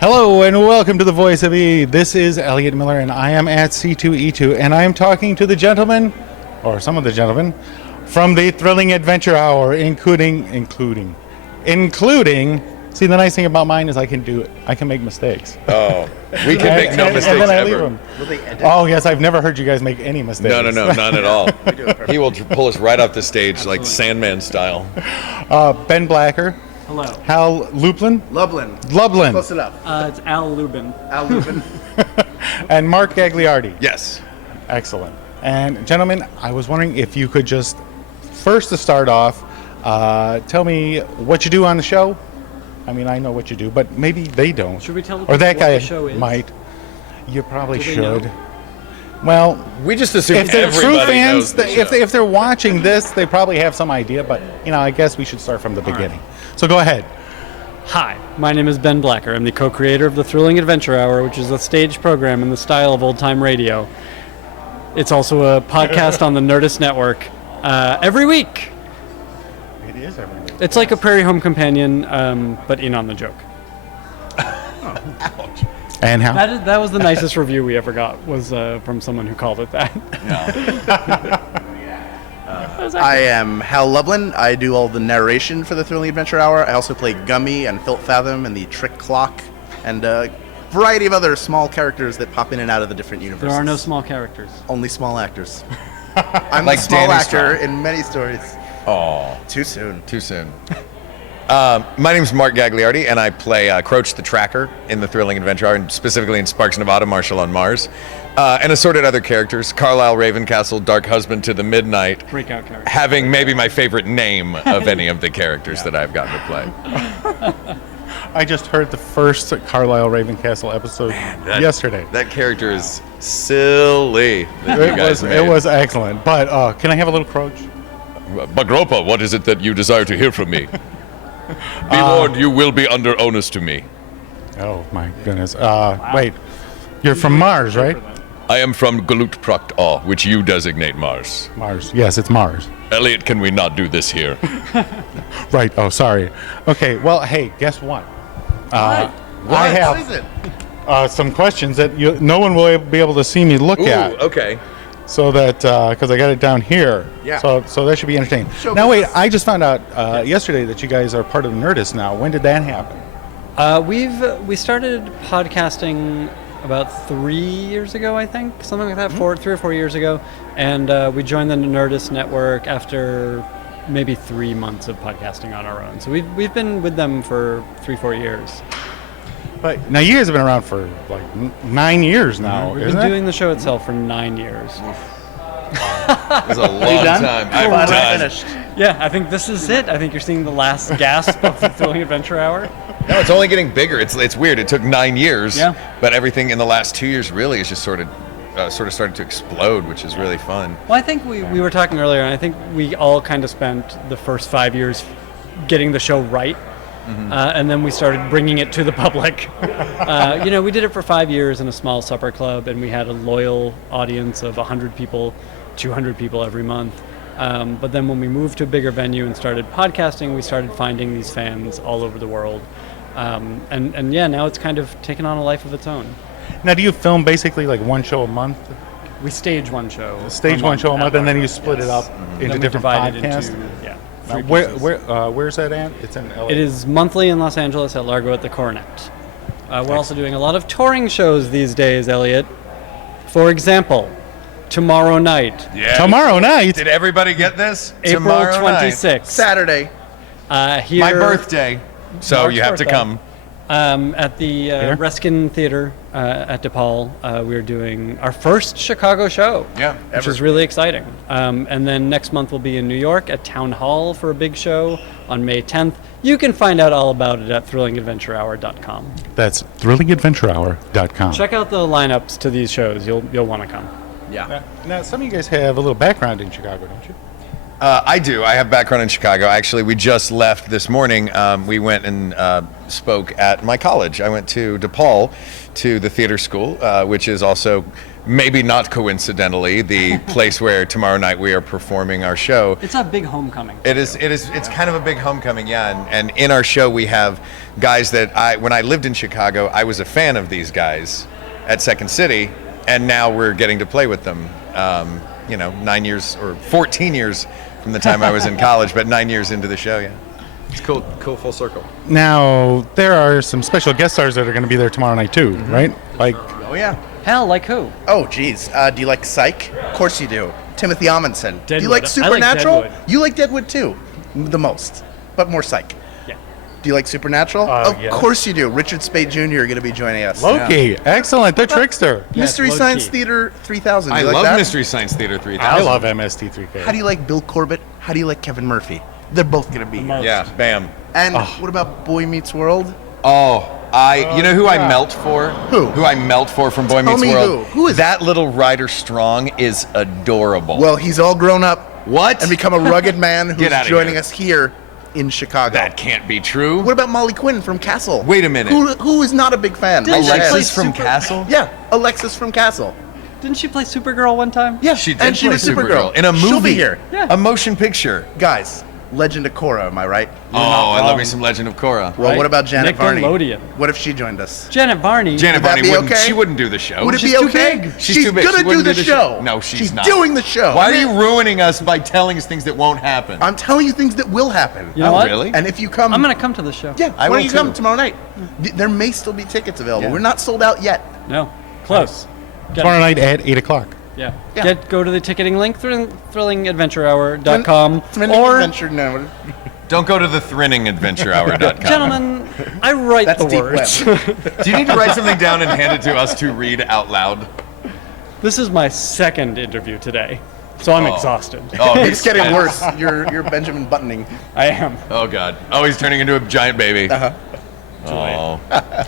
Hello and welcome to the Voice of E. This is Elliott Miller and I am at C2E2 and I am talking to the gentlemen, or some of the gentlemen, from the Thrilling Adventure Hour, including. See, the nice thing about mine is I can make mistakes. Oh, we can make no mistakes and then I ever. leave them. Will they edit? Oh yes, I've never heard you guys make any mistakes. No, none at all. He will pull us right off the stage like Sandman style. Ben Blacker. Hello. Hal Lublin. Lublin. Close enough. It's Al Lubin. Al Lubin. And Mark Gagliardi. Yes. Excellent. And gentlemen, I was wondering if you could just, first to start off, tell me what you do on the show. I mean, I know what you do, but maybe they don't. Should we tell or that what guy the show is? might. You probably Do they should. know? Well, We just assume if they're everybody true fans, knows the show. if they're watching this, they probably have some idea. But I guess we should start from the beginning. So go ahead. Hi, my name is Ben Blacker. I'm the co-creator of the Thrilling Adventure Hour, which is a stage program in the style of old-time radio. It's also a podcast on the Nerdist Network every week. It is every week. It's like a Prairie Home Companion, but in on the joke. Ouch. And how? That was the nicest review we ever got, was from someone who called it that. I am Hal Lublin. I do all the narration for the Thrilling Adventure Hour. I also play Gummy and Filth Fathom and the Trick Clock and a variety of other small characters that pop in and out of the different universes. There are no small characters. Only small actors. I'm Like the small Danny actor Strong. in many stories. Oh, Too soon. too soon. My name's Mark Gagliardi, and I play Croach the Tracker in the Thrilling Adventure Hour, and specifically in Sparks Nevada, Marshall on Mars, and assorted other characters. Carlisle Ravencastle, Dark Husband to the Midnight, Breakout characters. having maybe my favorite name of any of the characters that I've gotten to play. I just heard the first Carlisle Ravencastle episode yesterday. That character is silly. That you guys It made. was excellent. But can I have a little Croach? Bagropa, what is it that you desire to hear from me? Be warned, you will be under onus to me. Oh my goodness. Wait, you're from Mars, right? I am from Galut Proct Aw, which you designate Mars. Mars. Yes, it's Mars. Elliot, can we not do this here? Right. Oh, sorry. Okay. Well, hey, guess what? I What is have it? some questions that no one will be able to see me look at. Okay. So that because I got it down here. Yeah. So that should be entertaining. Show Now wait, business. I just found out yesterday that you guys are part of Nerdist now. When did that happen? We started podcasting about 3 years ago, I think, something like that, 3 or 4 years ago, and we joined the Nerdist Network after maybe 3 months of podcasting on our own. So we've been with them for 3-4 years. But now you guys have been around for like 9 years now, We've isn't been it? doing the show itself for 9 years. It was a long done? time. I'm I'm finally done. finished. Yeah, I think this is it. I think you're seeing the last gasp of the Thrilling Adventure Hour. No, it's only getting bigger. It's weird. It took 9 years, Yeah. but everything in the last 2 years really is just sort of started to explode, which is really fun. Well, I think we were talking earlier, and I think we all kind of spent the first 5 years getting the show right. And then we started bringing it to the public. We did it for 5 years in a small supper club, and we had a loyal audience of 100 people, 200 people every month. But then when we moved to a bigger venue and started podcasting, we started finding these fans all over the world. And now it's kind of taken on a life of its own. Now, do you film basically like one show a month? We stage one show. Stage one show a month, at and then you Largo, split it yes. up Then into we different divide it podcasts? into, Now, three where, pieces. where's that at? It's in LA. It is monthly in Los Angeles at Largo at the Coronet. We're also doing a lot of touring shows these days, Elliot. For example, tomorrow night, Yeah. Tomorrow night. Did everybody get this? April Tomorrow night. 26th. Saturday. Here, My birthday. So Mark's you have to birthday. come. At the Reskin Theater at DePaul, we're doing our first Chicago show. Yeah, which ever. is really exciting. And then next month we'll be in New York at Town Hall for a big show on May 10th. You can find out all about it at thrillingadventurehour.com. That's thrillingadventurehour.com. Check out the lineups to these shows. You'll want to come. Yeah. Now, some of you guys have a little background in Chicago, don't you? I do. I have background in Chicago. Actually, we just left this morning. We went and spoke at my college. I went to DePaul to the theater school, which is also, maybe not coincidentally, the place where tomorrow night we are performing our show. It's a big homecoming. It's kind of a big homecoming, yeah. And in our show we have guys that when I lived in Chicago, I was a fan of these guys at Second City, and now we're getting to play with them. 9 years or 14 years from the time I was in college, but 9 years into the show, yeah. It's cool full circle. Now, there are some special guest stars that are going to be there tomorrow night too, right? Like, Oh yeah. Hell, like who? Oh geez. Do you like Psych? Of course you do. Timothy Amundsen. Do you Deadwood. like I like Supernatural? Deadwood. You like Deadwood too, the most, but more Psych. Yeah. Do you like Supernatural? Of yes. course you do. Richard Spade Jr. are going to be joining us. Loki, excellent, the trickster. Yeah, Mystery Loki. Science Theater 3000. I You like love that? Mystery Science Theater 3000. I love MST3K. How do you like Bill Corbett? How do you like Kevin Murphy? They're both going to be here. most. Yeah, bam. And what about Boy Meets World? You know who I melt for? Who I melt for from Boy Tell Meets me World? who is that little Ryder Strong is adorable. Well, he's all grown up. What? And become a rugged man who's Get outta joining here. us here in Chicago. that can't be true. What about Molly Quinn from Castle? Wait a minute. Who is not a big fan? Didn't she Alexis play from Super- Castle? Yeah, Alexis from Castle. Didn't she play Supergirl one time? Yeah, She did and she play was Supergirl in a movie. She'll be here. Yeah. A motion picture. Guys, Legend of Korra, am I right? I love me wrong. some Legend of Korra. Well, Right. what about Janet Varney? Nickelodeon. What if she joined us? Janet Varney. Janet Would that Varney be wouldn't. okay? She wouldn't do the show. Would it She's be too okay? big. She's too big. gonna She do wouldn't the do the show. No, she's not. doing the show. Why are you ruining us by telling us things that won't happen? I'm telling you things that will happen. You know what? Really? And if you come, I'm gonna come to the show. Yeah, I why will don't you come too. tomorrow night? There may still be tickets available. Yeah. We're not sold out yet. No. Close. Get Tomorrow it. night at 8 o'clock. Yeah. Yeah. Go to the ticketing link, thrillingadventurehour.com. Or Or, adventure, no. Don't go to the thrillingadventurehour.com. gentlemen, I write That's the deep words. Do you need to write something down and hand it to us to read out loud? This is my second interview today, so I'm exhausted. Oh, It's getting worse. You're Benjamin Buttoning. I am. Oh God. Oh, he's turning into a giant baby. Uh-huh. Oh.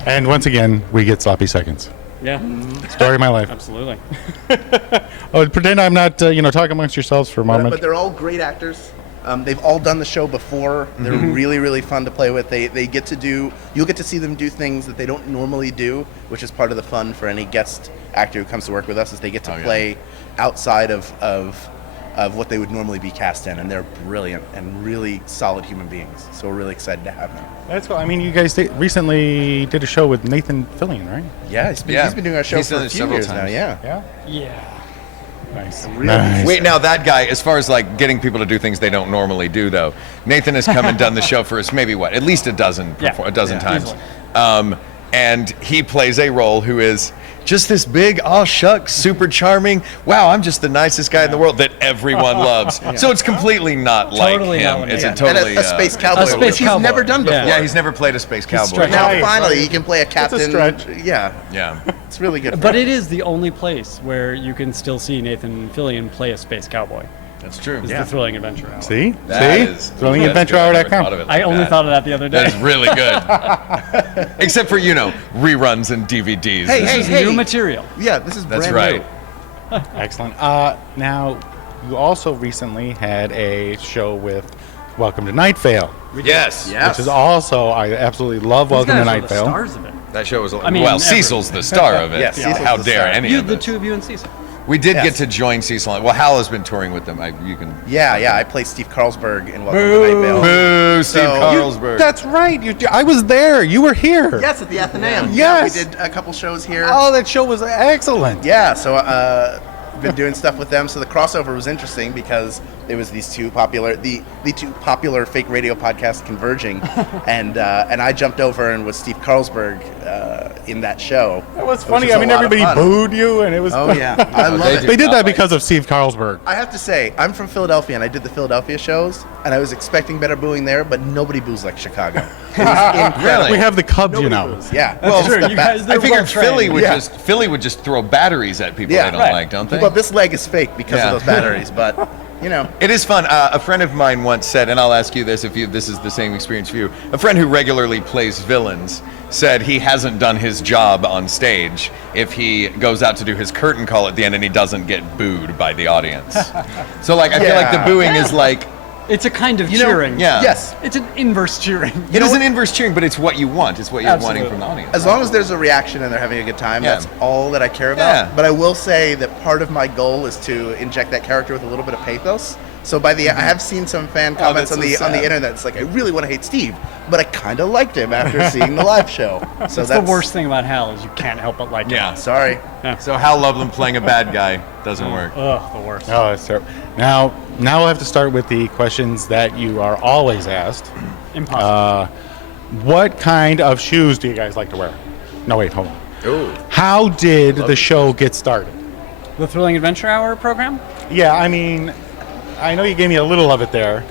And once again, we get sloppy seconds. Yeah, Story of my life. absolutely. Oh, pretend I'm not, talking amongst yourselves for a moment. But they're all great actors. They've all done the show before. They're really, really fun to play with. They get to do. You'll get to see them do things that they don't normally do, which is part of the fun for any guest actor who comes to work with us. Is they get to play outside of what they would normally be cast in, and they're brilliant and really solid human beings. So we're really excited to have them. That's cool. I mean, you guys recently did a show with Nathan Fillion, right? Yeah, he's been doing our show He's for done a it few several years now. times. Yeah. Yeah. Yeah. Nice. Really? Nice. Wait, now that guy, as far as like getting people to do things they don't normally do, though, Nathan has come and done the show for us maybe at least a dozen Yeah. times. Easily. And he plays a role who is just this big, oh shucks, super charming. Wow, I'm just the nicest guy in the world that everyone loves. So it's completely not Totally like not him. what It's he a is. totally And a space cowboy, A space which he's cowboy. never done before. Yeah. Yeah, he's never played a space cowboy. stretching. Now Right, finally right. he can play a captain. stretch. Yeah, Yeah. it's really good. But it is the only place where you can still see Nathan Fillion play a space cowboy. That's true. Is the Thrilling Adventure Hour. See? That See? is- ThrillingAdventureHour.com. that's good. I never thought of it like I only that. thought of that the other day. That is really good. Except for, reruns and DVDs. Hey, This hey, is hey. new material. Yeah, this is That's brand right. new. Excellent. Now, you also recently had a show with Welcome to Night Vale, Yes. Yes. which is also, I absolutely love These Welcome to guys are Night the Vale. stars of it. That show was. mean, well, ever. Cecil's the star of it. Yeah, Cecil's How the dare star. any You, of the us? two of you and Cecil. We did Yes. get to join Cecil. Well, Hal has been touring with them. You can. Yeah, I play Steve Carlsberg in Welcome to Night Vale. Boo, Steve So- Carlsberg. That's right. I was there. You were here. Yes, at the Athenaeum. Yes. Yeah, we did a couple shows here. Oh, that show was excellent. Yeah, so been doing stuff with them. So the crossover was interesting because there was these two popular, the two popular fake radio podcasts converging, and I jumped over and was Steve Carlsberg in that show. It was which funny. I a mean, lot of everybody fun. booed you, and it was. Oh yeah, I love they it. do. They did Not that like- because of Steve Carlsberg. I have to say, I'm from Philadelphia, and I did the Philadelphia shows, and I was expecting better booing there, but nobody boos like Chicago. It was incredible. Really? We have the Cubs, Nobody you know. boos. Yeah. That's It's true. the You best. guys, I they're figured well-trained. Philly would just throw batteries at people Yeah. they don't Right. like, don't they? Well, this leg is fake because Yeah. of those batteries, but It is fun. A friend of mine once said, and I'll ask you this if this is the same experience for you. A friend who regularly plays villains said he hasn't done his job on stage if he goes out to do his curtain call at the end and he doesn't get booed by the audience. So I feel like the Yeah. booing is like, It's a kind of You know, cheering. yeah. yes. It's an inverse cheering. it is an inverse cheering, but it's what you want. It's what you're wanting Absolutely. from the audience. As long as there's a reaction and they're having a good time, Yeah. that's all that I care about. Yeah. But I will say that part of my goal is to inject that character with a little bit of pathos, So by the I have seen some fan comments that's on the so on the sad. internet. It's like, I really want to hate Steve, but I kind of liked him after seeing the live show. So That's the worst thing about Hal is you can't help but like Yeah. Sorry. So Hal Lublin playing a bad guy doesn't work. it. Ugh, the worst. Oh, that's terrible. Now we'll have to start with the questions that you are always asked. Impossible. What kind of shoes do you guys like to wear? No, wait, hold on. Ooh. How did the show get started? The Thrilling Adventure Hour program? Yeah, I mean, I know you gave me a little of it there,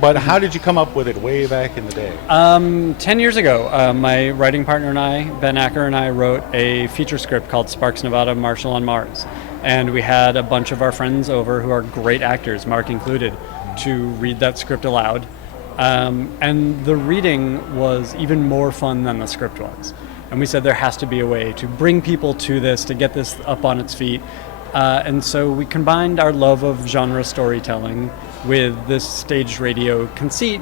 but how did you come up with it way back in the day? 10 years ago, my writing partner and I, Ben Acker and I, wrote a feature script called Sparks, Nevada, Marshall on Mars. And we had a bunch of our friends over who are great actors, Mark included, to read that script aloud. And the reading was even more fun than the script was. And we said there has to be a way to bring people to this, to get this up on its feet. And so we combined our love of genre storytelling with this staged radio conceit,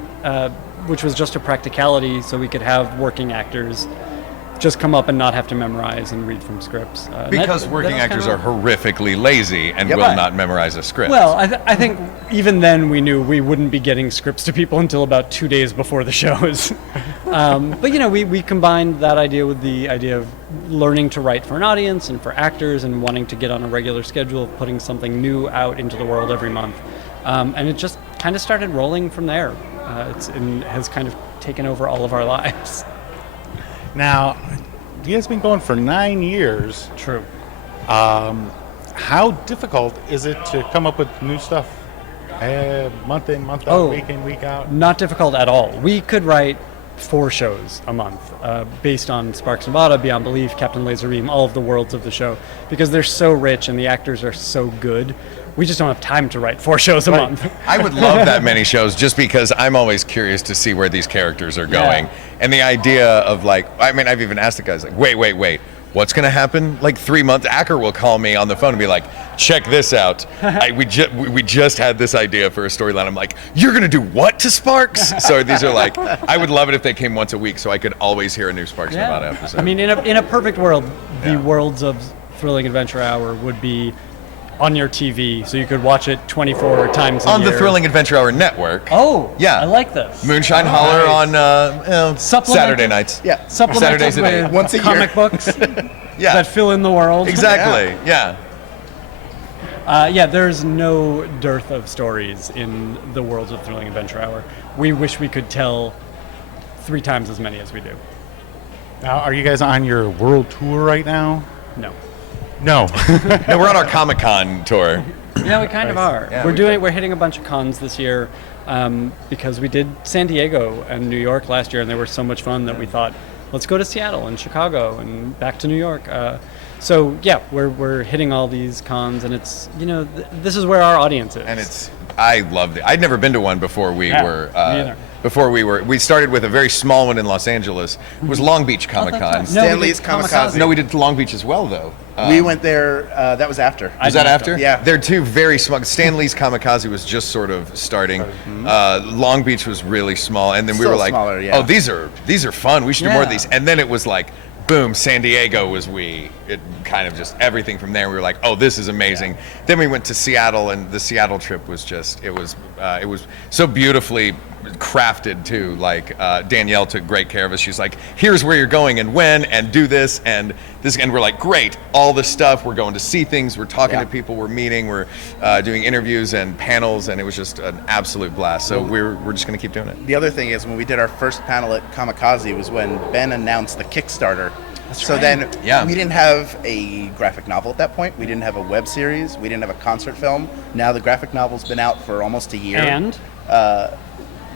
which was just a practicality so we could have working actors just come up and not have to memorize and read from scripts. Because working actors are horrifically lazy and Yep. will Right. not memorize a script. Well, I think even then we knew we wouldn't be getting scripts to people until about 2 days before the shows. But we combined that idea with the idea of learning to write for an audience and for actors and wanting to get on a regular schedule of putting something new out into the world every month. And it just kind of started rolling from there. It has kind of taken over all of our lives. Now, you guys have been going for 9 years. True. How difficult is it to come up with new stuff? Month in, month out, week in, week out? Not difficult at all. We could write 4 shows a month based on Sparks Nevada, Beyond Belief, Captain Laser Beam, all of the worlds of the show, because they're so rich and the actors are so good. We just don't have time to write 4 shows a month. I would love that many shows just because I'm always curious to see where these characters are going. Yeah. And the idea of I've even asked the guys wait, what's going to happen? 3 months, Acker will call me on the phone and be like, check this out. We just had this idea for a storyline. I'm like, you're going to do what to Sparks? So these are I would love it if they came once a week so I could always hear a new Sparks Nevada episode. I mean, in a perfect world, the worlds of Thrilling Adventure Hour would be on your TV, so you could watch it 24 times a on year. the Thrilling Adventure Hour network. Oh, Yeah. I like this. Moonshine Holler on Supplemented- Saturday nights. Yeah. Supplemented Saturdays at with 8. Once a year. comic books Yeah. that fill in the world. Exactly. Yeah. There's no dearth of stories in the worlds of Thrilling Adventure Hour. We wish we could tell 3 times as many as we do. Now, are you guys on your world tour right now? No. No. No, we're on our Comic-Con tour. Yeah, we kind of are. Yeah, We're hitting a bunch of cons this year because we did San Diego and New York last year, and they were so much fun that we thought, let's go to Seattle and Chicago and back to New York. We're hitting all these cons, and it's this is where our audience is. And I loved it. I'd never been to one before we Yeah, were. me either. We started with a very small one in Los Angeles. It was Long Beach Comic Con. right. No, Stan we Lee's did Kamikaze. No, we did Long Beach as well, though. We went there. That was after. Was that after? Yeah. They're 2 very small. Stan Lee's Kamikaze was just sort of starting. Long Beach was really small, and then we Still were like, smaller, yeah. "Oh, these are fun. We should do more of Yeah. these." And then it was like, boom, San Diego was it kind of just everything from there. We were like, "Oh, this is amazing." Then we went to Seattle, and the Seattle trip was just it was so beautifully crafted too. Danielle took great care of us. She's like, here's where you're going and when, and do this and this, and we're like, great, all this stuff. We're going to see things, we're talking to people, we're meeting, we're doing interviews and panels, and it was just an absolute blast. So we're just going to keep doing it. The other thing is, when we did our first panel at Kamikaze was when Ben announced the Kickstarter. So then we didn't have a graphic novel at that point. We didn't have a web series. We didn't have a concert film. Now the graphic novel's been out for almost a year. And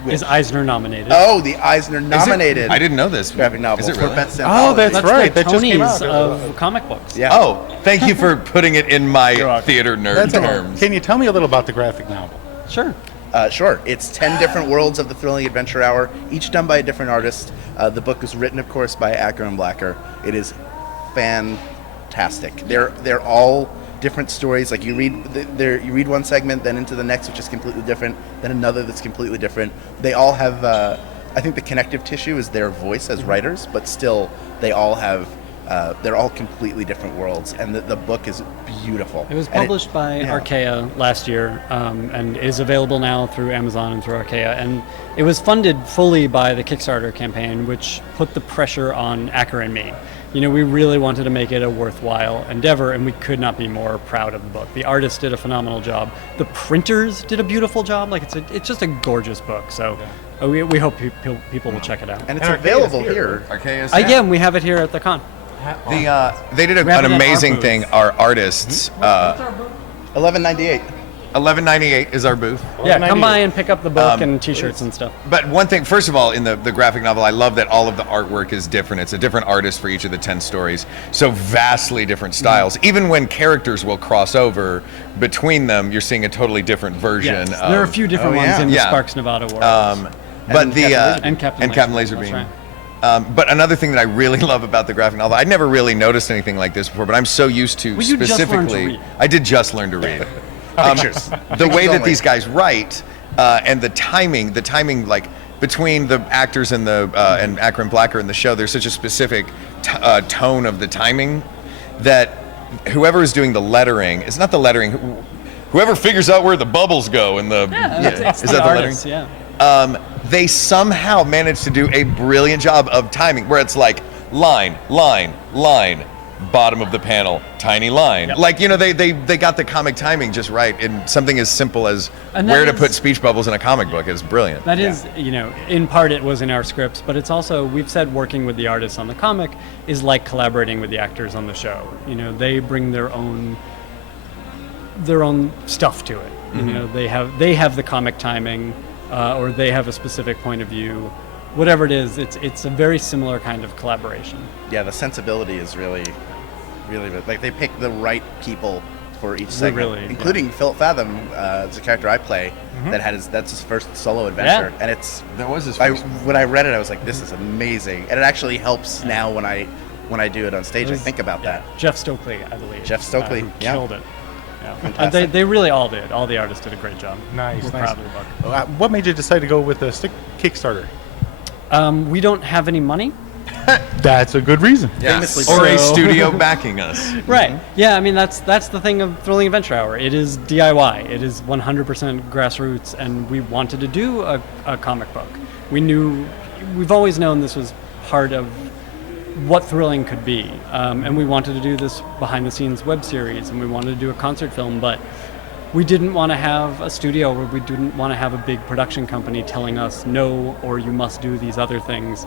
is Eisner nominated? Oh, the Eisner nominated. I didn't know this. graphic novel Is it for really? Best Oh, Anthology. that's right. the That just came Tonys out. of comic books. Yeah. Oh, thank you for putting it in my welcome. theater nerd That's all right. terms. Can you tell me a little about the graphic novel? Sure. Sure. It's 10 different worlds of the Thrilling Adventure Hour, each done by a different artist. The book is written, of course, by Acker and Blacker. It is fantastic. They're all different stories. Like you read one segment, then into the next, which is completely different, then another that's completely different. They all have. I think the connective tissue is their voice as writers, but still, they all have They're all completely different worlds, and the book is beautiful. It was And published by yeah. Archaea last year, and is available now through Amazon and through Archaea. And it was funded fully by the Kickstarter campaign, which put the pressure on Acker and me. You know, we really wanted to make it a worthwhile endeavor, and we could not be more proud of the book. The artist did a phenomenal job. The printers did a beautiful job. Like, it's just a gorgeous book. So we hope people will check it out. And it's And Archaea's available here. here. Archaea's Yeah, we have it here at the con. they did We an have it at our amazing booth. thing. Our artists, $11.98. $11.98 is our booth. Yeah, come $11.98. by and pick up the book and T-shirts and stuff. But one thing, first of all, in the graphic novel, I love that all of the artwork is different. It's a different artist for each of the 10 stories. So vastly different styles. Even when characters will cross over between them, you're seeing a totally different version. Yes, there are a few different Oh, ones yeah. in the Yeah. Sparks Nevada world. But And the And Captain Laserbeam. That's right. But another thing that I really love about the graphic novel, I'd never really noticed anything like this before, but I'm so used to Well, you just learned to specifically. read. I did just learn to read. Pictures. The way that only. these guys write and the timing like between the actors and the and Akron Blacker in the show, there's such a specific tone of the timing that whoever is doing the lettering, it's not the lettering. Whoever figures out where the bubbles go in the It's is the that the artists, lettering? yeah. They somehow managed to do a brilliant job of timing, where it's like line, bottom of the panel, tiny line. Yep. Like, you know, they got the comic timing just right. And something as simple as And that where to is- put speech bubbles in a comic book is brilliant. That is, you know, in part it was in our scripts, but it's also, we've said working with the artists on the comic is like collaborating with the actors on the show. You know, they bring their own stuff to it. You know, they have the comic timing, or they have a specific point of view. Whatever it is, it's a very similar kind of collaboration. Yeah, the sensibility is really like they pick the right people for each segment, really, yeah. including Phil Fathom, is a character I play that's his first solo adventure, Yeah. and it's That was his I, first. when I read it, I was like, this is amazing, and it actually helps now when I do it on stage. I think about that. Jeff Stokely, I believe. Jeff Stokely, who yeah. killed it. Yeah. Fantastic. They really all did. All the artists did a great job. Nice, We're nice. proud of the book. What made you decide to go with the Kickstarter? We don't have any money. That's a good reason. Famously Or a so- studio backing us. Right. Yeah, I mean, that's the thing of Thrilling Adventure Hour. It is DIY. It is 100% grassroots, and we wanted to do a comic book. We've always known this was part of what Thrilling could be, and we wanted to do this behind-the-scenes web series, and we wanted to do a concert film, but we didn't want to have a studio, or we didn't want to have a big production company telling us no, or you must do these other things.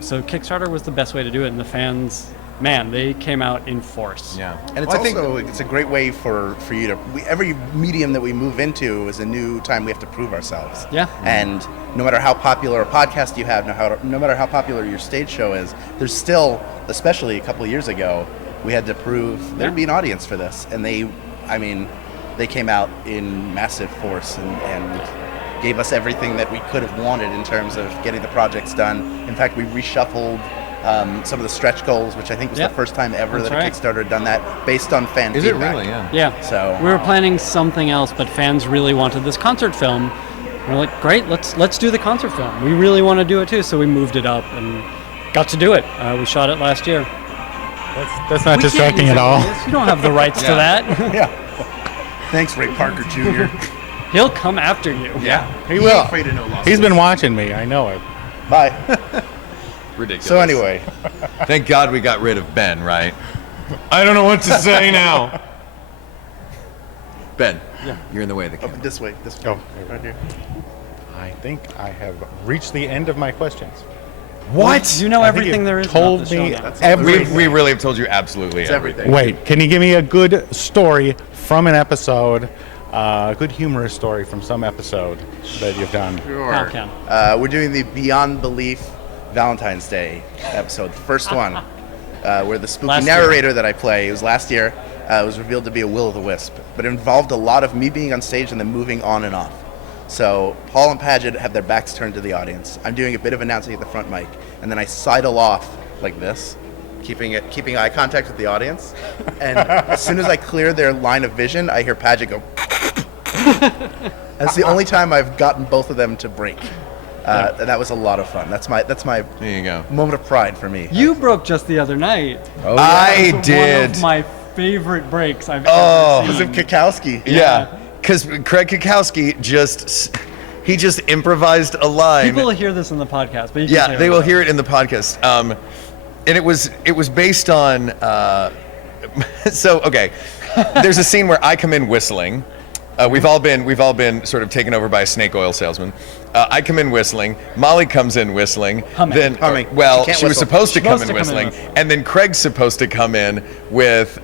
So Kickstarter was the best way to do it, and the fans, man, they came out in force. Yeah. And it's Well, I think- it's a great way for you to every medium that we move into is a new time we have to prove ourselves. Yeah. And no matter how popular a podcast you have, no matter how popular your stage show is, there's still, especially a couple of years ago, we had to prove there'd be an audience for this, and they came out in massive force and gave us everything that we could have wanted in terms of getting the projects done. In fact, we reshuffled some of the stretch goals, which I think was Yep. the first time ever That's that right. a Kickstarter had done that based on fan Is it feedback. really? Yeah. Yeah. So- we were planning something else, but fans really wanted this concert film. We're like, great, let's do the concert film. We really want to do it too, so we moved it up and got to do it. We shot it last year. That's not We can't distracting use at all. ideas. You don't have the rights to Yeah. that. Yeah. Thanks, Ray Parker Jr. He'll come after you. Yeah. He will. Afraid of no loss. He's been watching me. I know it. Bye. Ridiculous. So anyway, Thank God we got rid of Ben, right? I don't know what to say now. Ben, you're in the way of the camera. this way. Oh, Right here. I think I have reached the end of my questions. What? You know I think everything you there is told about the show me now. That's everything. We really have told you absolutely everything. Wait, can you give me a good story from an episode, a good humorous story from some episode that you've done? How can? We're doing the Beyond Belief Valentine's Day episode, the first one, where the spooky Last year. narrator that I play, it was last year, was revealed to be a will-o'-the-wisp, but it involved a lot of me being on stage and then moving on and off. So Paul and Paget have their backs turned to the audience. I'm doing a bit of announcing at the front mic, and then I sidle off like this, keeping eye contact with the audience. And as soon as I clear their line of vision, I hear Paget go. That's the only time I've gotten both of them to break. And that was a lot of fun. That's my There you go. moment of pride for me. You broke just the other night. Oh, I One did. of my favorite breaks I've Oh. ever because seen. of Kikowski. Yeah, because Craig Kikowski just improvised a line. People will hear this in the podcast, but you can Yeah, say they it will without. hear it in the podcast. And it was based on. So okay, there's a scene where I come in whistling. We've all been sort of taken over by a snake oil salesman. I come in whistling. Molly comes in whistling. Humming. Humming. Well, She can't she was whistle. supposed to come Supposed in to come in whistling, whistling. and then Craig's supposed to come in with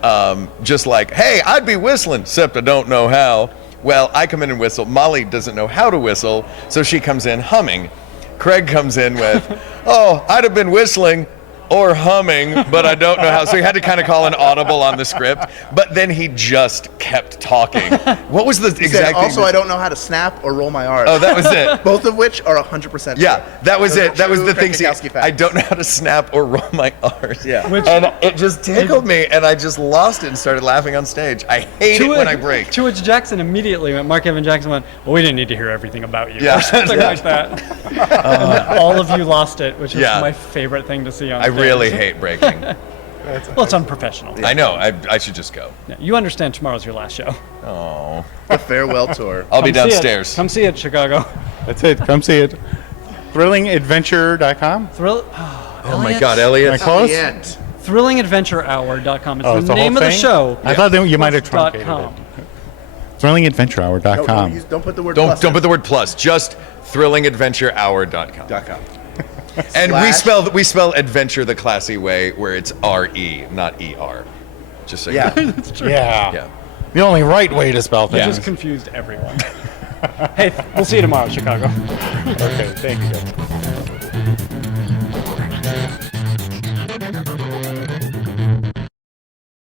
just like, "Hey, I'd be whistling, except I don't know how." Well, I come in and whistle. Molly doesn't know how to whistle, so she comes in humming. Craig comes in with, "Oh, I'd have been whistling or humming, but I don't know how." So he had to kind of call an audible on the script, but then he just kept talking. What was the He said, exact thing? also, I don't know how to snap or roll my R's. Oh, that was it. Both of which are 100% Yeah, true. that was Those it. are That was true the Craig thing. Kikowski facts. I don't know how to snap or roll my R's. Yeah. Which- And it just tickled me, and I just lost it and started laughing on stage. I hate it when I break. To which Jackson immediately went, Mark Evan Jackson went, well, we didn't need to hear everything about you. Yeah. Or something like that. And then all of you lost it, which is Yeah. my favorite thing to see on I stage. really hate breaking. Well, it's unprofessional. I know. I should just go. Yeah, you understand tomorrow's your last show. Oh, The farewell tour. I'll be Come see it. downstairs. Come see it, Chicago. That's it. Come see it. Thrillingadventure.com. Thrill. Oh my God, Elliott. Am I close? The end. Thrillingadventurehour.com. It's Oh, the it's the name whole of the thing? show. I thought that you might have Plus truncated .com. it. Thrillingadventurehour.com. Don't put the word Don't plus put the word plus. Just thrillingadventurehour.com. .com. And Slash- we spell adventure the classy way, where it's R-E, not E-R. Just so you Yeah. know. Yeah. Yeah. The only right way to spell You things. just confused everyone. Hey, we'll see you tomorrow, Chicago. Okay, thank you.